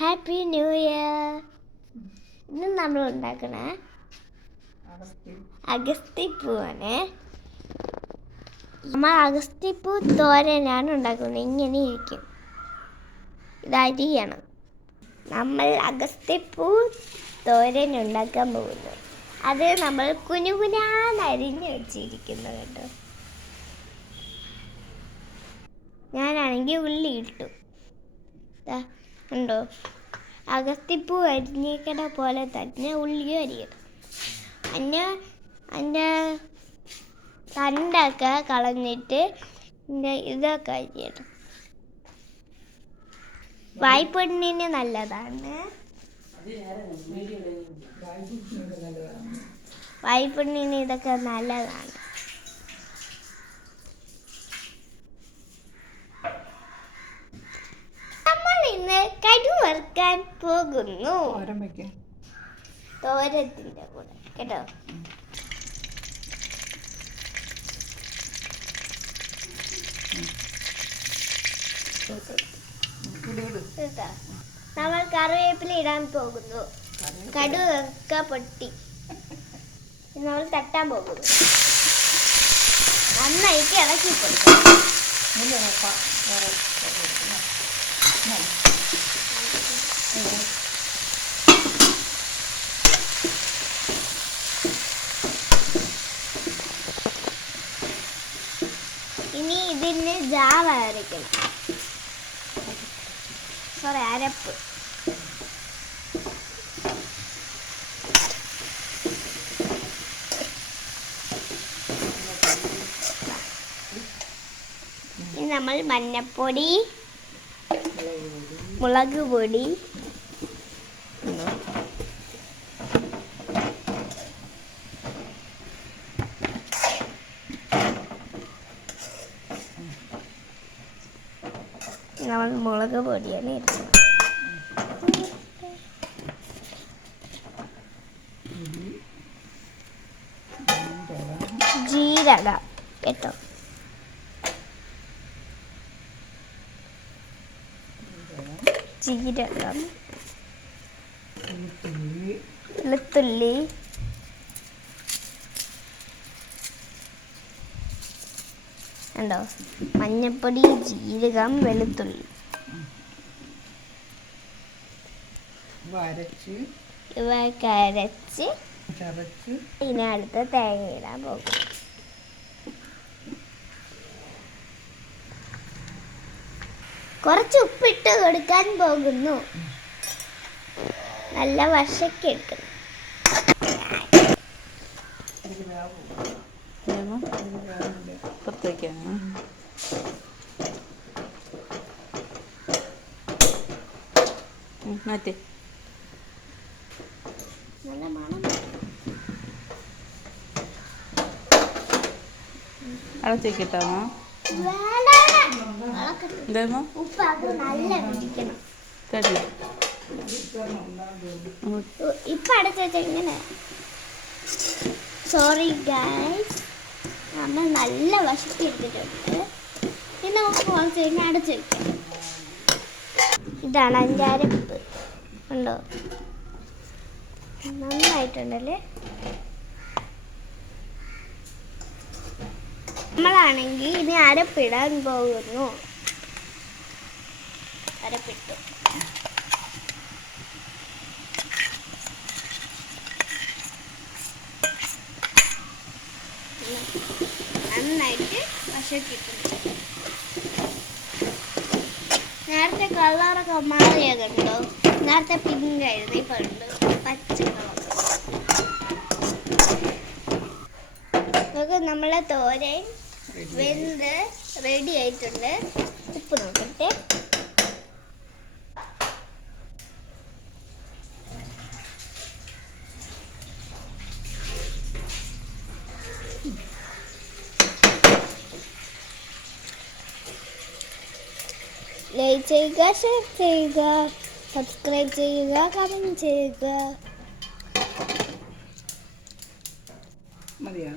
Happy new year. ഇന്ന് നമ്മൾ ഉണ്ടാക്കണ അഗസ്തിപ്പൂവാണ്. നമ്മൾ അഗസ്തിപ്പൂ തോരനാണ് ഉണ്ടാക്കുന്നത്. ഇങ്ങനെ ഇരിക്കും. ഇത് അരിയണം. നമ്മൾ അഗസ്തിപ്പൂ തോരൻ ഉണ്ടാക്കാൻ പോകുന്നു. അത് നമ്മൾ കുനുകുനാന്ന് അരിഞ്ഞ് വെച്ചിരിക്കുന്നു കേട്ടോ. ഞാനാണെങ്കിൽ ഉള്ളി ഇട്ടു. ഉണ്ടോ? അഗസ്തിപ്പൂ അരിഞ്ഞേക്കണ പോലെ തന്നെ ഉള്ളിയും അരിയണം. അതിൻ്റെ തണ്ടൊക്കെ കളഞ്ഞിട്ട് ഇതൊക്കെ അരിയണം. വായ്പെണ്ണിന് നല്ലതാണ്. വായ്പെണ്ണിന് ഇതൊക്കെ നല്ലതാണ്. നമ്മൾ ഇന്ന് കടു വറുക്കാൻ പോകുന്നു. തോരത്തിന്റെ കൂടെ കേട്ടോ. നമ്മൾ കറിവേപ്പില ഇടാൻ പോകുന്നു. കടുകൊക്കെ പൊട്ടി നമ്മൾ തട്ടാൻ പോകുന്നു. നന്നായിട്ട് ഇളക്കി കൊടുക്കണം. ഇനി ഇതിന് ജാവ അരയ്ക്കണം. അരപ്പ്. ഇനി നമ്മൾ മഞ്ഞപ്പൊടി, മുളക് പൊടി, നമ്മൾ മുളക് പൊടിയാണ് ഇടുന്നത്. ജീരകം കേട്ടോ. ജീരകം, വെളുത്തുള്ളി, ഉണ്ടോ? മഞ്ഞപ്പൊടി, ജീരകം, വെളുത്തുള്ളി ഇവയൊക്കെ അരച്ച് ഇതിനടുത്ത് തേങ്ങ ഇടാൻ പോകും. കുറച്ച് ഉപ്പിട്ട് കൊടുക്കാൻ പോകുന്നു. നല്ല വശക്ക് എടുക്കണം. നല്ല മണം. അടച്ചിട്ടാമോ? ഉപ്പ് അത് നല്ല പിടിക്കണം. ഇപ്പൊ അടച്ചു വെച്ചാൽ ഇങ്ങനെ. സോറി ഗൈസ്, നമ്മൾ നല്ല വശത്തി എടുത്തിട്ടുണ്ട്. ഇനി നമുക്ക് കുറച്ച് കഴിഞ്ഞാൽ അടച്ചു വെക്കാം. ഇതാണ് അതിൻ്റെ അരപ്പ്. ഉണ്ടോ? നന്നായിട്ടുണ്ടല്ലേ. നമ്മളാണെങ്കിൽ ഇനി അരപ്പിടാൻ പോകുന്നു. അരപ്പിട്ടു. നന്നായിട്ട് വശക്കിട്ടു. നേരത്തെ കളറൊക്കെ മാറിയത് ഉണ്ടോ? നേരത്തെ പിങ്ക് ആയിരുന്നു, ഇപ്പൊ ഉണ്ട് പച്ച കളർ. നമ്മളെ തോരൻ വെന്ത് റെഡി ആയിട്ടുണ്ട്. ഉപ്പ് നോക്കട്ടെ. ലൈക്ക് ചെയ്യുക, ഷെയർ ചെയ്യുക, സബ്സ്ക്രൈബ് ചെയ്യുക, കമന്റ് ചെയ്യുക. മതിയോ?